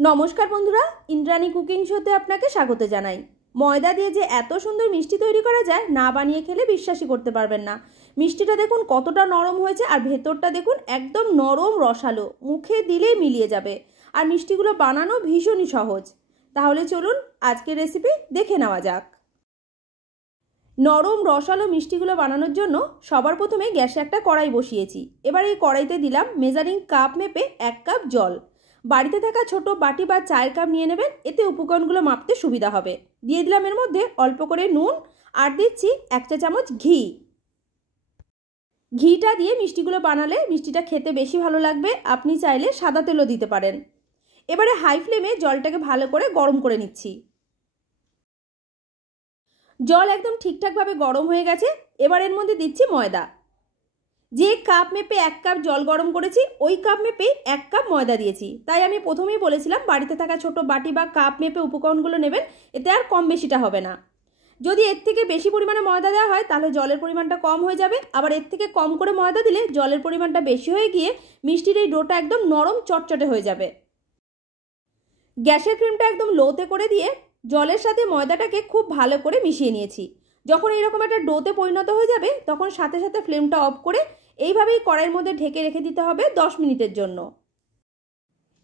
নমস্কার বন্ধুরা, ইন্দ্রাণী কুকিং শোতে আপনাকে স্বাগত জানাই। ময়দা দিয়ে যে এত সুন্দর মিষ্টি তৈরি করা যায়, না বানিয়ে খেলে বিশ্বাসই করতে পারবেন না। মিষ্টিটা দেখুন কতটা নরম হয়েছে, আর ভেতরটা দেখুন একদম নরম রসালো, মুখে দিলেই মিলিয়ে যাবে। আর মিষ্টিগুলো বানানো ভীষণই সহজ। তাহলে চলুন আজকের রেসিপি দেখে নেওয়া যাক। নরম রসালো মিষ্টিগুলো বানানোর জন্য সবার প্রথমে গ্যাসে একটা কড়াই বসিয়েছি। এবার এই কড়াইতে দিলাম মেজারিং কাপ মেপে 1 কাপ জল। বাড়িতে থাকা ছোট বাটি বা চায়ের কাপ নিয়ে নেবেন, এতে উপকরণগুলো মাপতে সুবিধা হবে। দিয়ে দিলাম এর মধ্যে অল্প করে নুন, আর দিচ্ছি 1 চা চামচ ঘি। ঘিটা দিয়ে মিষ্টিগুলো বানালে মিষ্টিটা খেতে বেশি ভালো লাগবে। আপনি চাইলে সাদা তেলও দিতে পারেন। এবারে হাই ফ্লেমে জলটাকে ভালো করে গরম করে নিচ্ছি। জল একদম ঠিকঠাকভাবে গরম হয়ে গেছে। এবার এর মধ্যে দিচ্ছি ময়দা। যে কাপ মেপে 1 কাপ জল গরম করেছি, ওই কাপ মেপে 1 কাপ ময়দা দিয়েছি। তাই আমি প্রথমেই বলেছিলাম বাড়িতে থাকা ছোট বাটি বা কাপ মেপে উপকরণগুলো নেবেন, এতে আর কম বেশিটা হবে না। যদি এর থেকে বেশি পরিমাণে ময়দা দেওয়া হয় তাহলে জলের পরিমাণটা কম হয়ে যাবে, আবার এর থেকে কম করে ময়দা দিলে জলের পরিমাণটা বেশি হয়ে গিয়ে মিষ্টির এই ডোটা একদম নরম চটচটে হয়ে যাবে। গ্যাসের ফ্লেমটা একদম লোতে করে দিয়ে জলের সাথে ময়দাটাকে খুব ভালো করে মিশিয়ে নিয়েছি। যখন এইরকম একটা ডোতে পরিণত হয়ে যাবে তখন সাথে সাথে ফ্লেমটা অফ করে এইভাবেই কড়াইয়ের মধ্যে ঢেকে রেখে দিতে হবে 10 মিনিটের জন্য।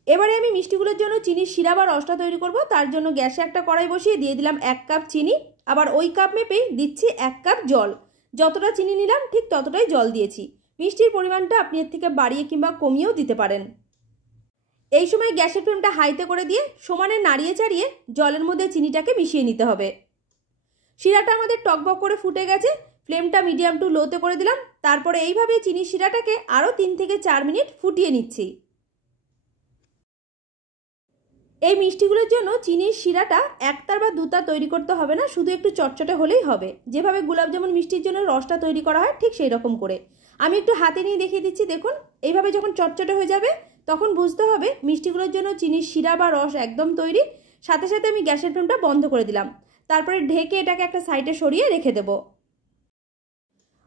এবারে আমি মিষ্টিগুলোর জন্য চিনির শিরা বা রসটা তৈরি করব। তার জন্য গ্যাসে একটা কড়াই বসিয়ে দিয়ে দিলাম 1 কাপ চিনি, আবার ওই কাপ মেপেই দিচ্ছি 1 কাপ জল। যতটা চিনি নিলাম ঠিক ততটাই জল দিয়েছি। মিষ্টির পরিমাণটা আপনি এর থেকে বাড়িয়ে কিংবা কমিয়েও দিতে পারেন। এই সময় গ্যাসের ফ্লেমটা হাইতে করে দিয়ে সমানে নাড়িয়ে চাড়িয়ে জলের মধ্যে চিনিটাকে মিশিয়ে নিতে হবে। শিরাটা আমাদের টকবক করে ফুটে গেছে। ফ্লেমটা মিডিয়াম টু লোতে করে দিলাম। তারপরে এইভাবে চিনির শিরাটাকে আরও 3 থেকে 4 মিনিট ফুটিয়ে নিচ্ছি। এই মিষ্টিগুলোর জন্য চিনির শিরাটা 1 তার বা 2 তার তৈরি করতে হবে না, শুধু একটু চটচটে হলেই হবে। যেভাবে গোলাপ জামুন মিষ্টির জন্য রসটা তৈরি করা হয় ঠিক সেই রকম করে। আমি একটু হাতে নিয়ে দেখিয়ে দিচ্ছি। দেখুন এইভাবে যখন চটচটে হয়ে যাবে তখন বুঝতে হবে মিষ্টিগুলোর জন্য চিনির শিরা বা রস একদম তৈরি। সাথে সাথে আমি গ্যাসের ফ্লেমটা বন্ধ করে দিলাম। তারপরে ঢেকে এটাকে একটা সাইডে সরিয়ে রেখে দেব।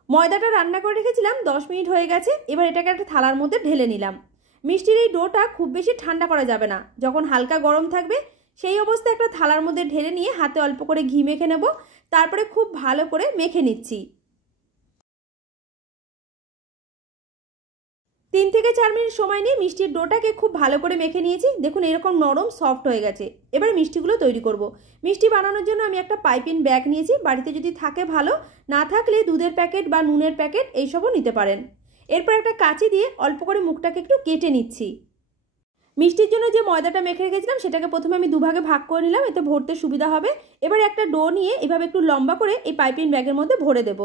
ময়দাটা রান্না করে রেখেছিলাম, 10 মিনিট হয়ে গেছে। এবার এটাকে একটা থালার মধ্যে ঢেলে নিলাম। মিষ্টির এই ডোটা খুব বেশি ঠান্ডা করা যাবে না, যখন হালকা গরম থাকবে সেই অবস্থায় একটা থালার মধ্যে ঢেলে নিয়ে হাতে অল্প করে ঘি মেখে নেব। তারপরে খুব ভালো করে মেখে নিচ্ছি। 3 থেকে 4 মিনিট সময় নিয়ে মিষ্টির ডোটাকে খুব ভালো করে মেখে নিয়েছি। দেখুন এরকম নরম সফট হয়ে গেছে। এবার মিষ্টিগুলো তৈরি করব। মিষ্টি বানানোর জন্য আমি একটা পাইপিং ব্যাগ নিয়েছি। বাড়িতে যদি থাকে ভালো, না থাকলে দুধের প্যাকেট বা নুনের প্যাকেট এইসবও নিতে পারেন। এরপর একটা কাঁচি দিয়ে অল্প করে মুখটাকে একটু কেটে নিচ্ছি। মিষ্টির জন্য যে ময়দাটা মেখে রেখেছিলাম সেটাকে প্রথমে আমি দুভাগে ভাগ করে নিলাম, এতে ভরতে সুবিধা হবে। এবার একটা ডো নিয়ে এভাবে একটু লম্বা করে এই পাইপিং ব্যাগের মধ্যে ভরে দেব।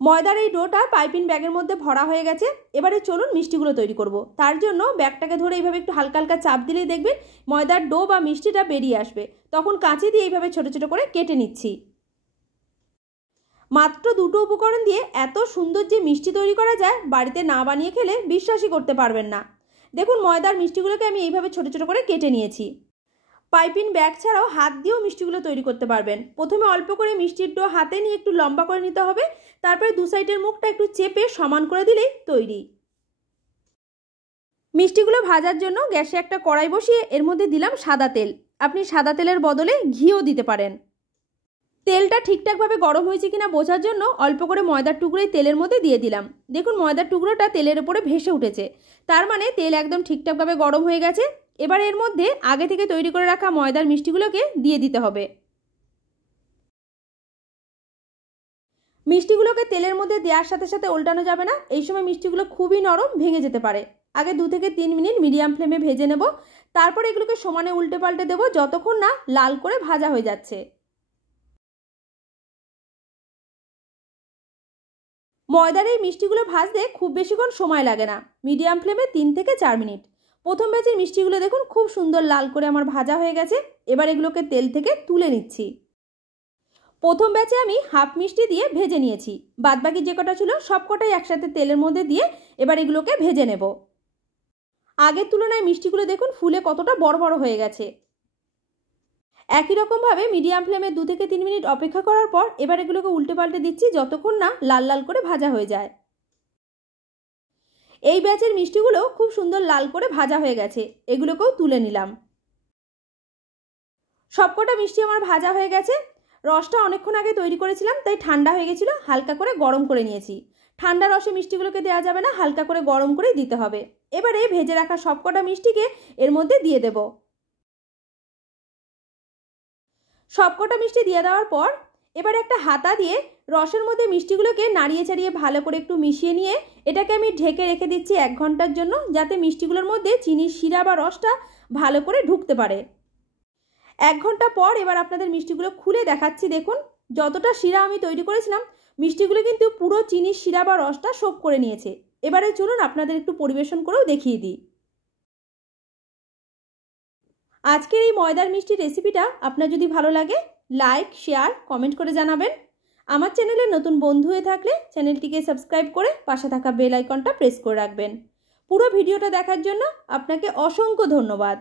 ময়দার এই ডোটা পাইপিং ব্যাগের মধ্যে ভরা হয়ে গেছে। এবারে চলুন মিষ্টিগুলো তৈরি করব। তার জন্য ব্যাগটাকে ধরে এইভাবে একটু হালকা হালকা চাপ দিলেই দেখবেন ময়দার ডো বা মিষ্টিটা বেরিয়ে আসবে। তখন কাঁচি দিয়ে এইভাবে ছোট ছোট করে কেটে নিচ্ছি। মাত্র 2টো উপকরণ দিয়ে এত সুন্দর যে মিষ্টি তৈরি করা যায়, বাড়িতে না বানিয়ে খেলে বিশ্বাসই করতে পারবেন না। দেখুন ময়দার মিষ্টিগুলোকে আমি এইভাবে ছোট ছোট করে কেটে নিয়েছি। পাইপিং ব্যাগ ছাড়াও হাত দিয়েও মিষ্টিগুলো তৈরি করতে পারবেন। প্রথমে অল্প করে মিষ্টির ডো হাতে নিয়ে একটু লম্বা করে নিতে হবে। তারপরে দু সাইডের মুখটা একটু চেপে সমান করে দিলেই তৈরি। মিষ্টিগুলো ভাজার জন্য গ্যাসে একটা কড়াই বসিয়ে এর মধ্যে দিলাম সাদা তেল। আপনি সাদা তেলের বদলে ঘিও দিতে পারেন। তেলটা ঠিকঠাকভাবে গরম হয়েছে কিনা বোঝার জন্য অল্প করে ময়দার টুকরোই তেলের মধ্যে দিয়ে দিলাম। দেখুন ময়দার টুকরোটা তেলের উপরে ভেসে উঠেছে, তার মানে তেল একদম ঠিকঠাকভাবে গরম হয়ে গেছে। এবার এর মধ্যে আগে থেকে তৈরি করে রাখা ময়দার মিষ্টিগুলোকে দিয়ে দিতে হবে। মিষ্টিগুলোকে তেলের মধ্যে দেওয়ার সাথে সাথে উল্টানো যাবে না। এই সময় মিষ্টিগুলো খুবই নরম, ভেঙে যেতে পারে। আগে 2 থেকে 3 মিনিট মিডিয়াম ফ্লেমে ভেজে নেব। তারপর এগুলোকে সমানে উল্টে পাল্টে দেবো যতক্ষণ না লাল করে ভাজা হয়ে যাচ্ছে। ময়দার এই মিষ্টিগুলো ভাজতে খুব বেশিক্ষণ সময় লাগে না, মিডিয়াম ফ্লেমে 3 থেকে 4 মিনিট। প্রথম ব্যাচের মিষ্টিগুলো দেখুন খুব সুন্দর লাল করে আমার ভাজা হয়ে গেছে। এবার এগুলোকে তেল থেকে তুলে নিচ্ছি। প্রথম ব্যাচে আমি হাফ মিষ্টি দিয়ে ভেজে নিয়েছি। বাদবাকি যে কটা ছিল সব কটাই একসাথে তেলের মধ্যে দিয়ে এবার এগুলোকে ভেজে নেব। আগের তুলনায় মিষ্টিগুলো দেখুন ফুলে কতটা বড় বড় হয়ে গেছে। একই রকমভাবে মিডিয়াম ফ্লেমে 2 থেকে 3 মিনিট অপেক্ষা করার পর এবার এগুলোকে উল্টে পাল্টে দিচ্ছি যতক্ষণ না লাল লাল করে ভাজা হয়ে যায়। এই ব্যাচের মিষ্টিগুলো খুব সুন্দর লাল করে ভাজা হয়ে গেছে, এগুলোকেও তুলে নিলাম। সবকটা মিষ্টি আমার ভাজা হয়ে গেছে। রসটা অনেকক্ষণ আগে তৈরি করেছিলাম, তাই ঠান্ডা হয়ে গেছিলো, হালকা করে গরম করে নিয়েছি। ঠান্ডা রসে মিষ্টিগুলোকে দেওয়া যাবে না, হালকা করে গরম করেই দিতে হবে। এবারে ভেজে রাখা সবকটা মিষ্টিকে এর মধ্যে দিয়ে দেব। সবকটা মিষ্টি দিয়ে দেওয়ার পর এবার একটা হাতা দিয়ে রসের মধ্যে মিষ্টিগুলোকে নাড়িয়ে চাড়িয়ে ভালো করে একটু মিশিয়ে নিয়ে এটাকে আমি ঢেকে রেখে দিচ্ছি 1 ঘন্টার জন্য, যাতে মিষ্টিগুলোর মধ্যে চিনির শিরা বা রসটা ভালো করে ঢুকতে পারে। 1 ঘন্টা পর এবার আপনাদের মিষ্টিগুলো খুলে দেখাচ্ছি। দেখুন, যতটা শিরা আমি তৈরি করেছিলাম মিষ্টিগুলো কিন্তু পুরো চিনির শিরা বা রসটা শোপ করে নিয়েছে। এবারে চলুন আপনাদের একটু পরিবেশন করেও দেখিয়ে দিই। আজকের এই ময়দার মিষ্টি রেসিপিটা আপনার যদি ভালো লাগে লাইক, শেয়ার, কমেন্ট করে জানাবেন। আমার চ্যানেলে নতুন বন্ধু হয়ে থাকলে চ্যানেলটিকে সাবস্ক্রাইব করে পাশে থাকা বেল আইকনটা প্রেস করে রাখবেন। পুরো ভিডিওটা দেখার জন্য আপনাকে অসংখ্য ধন্যবাদ।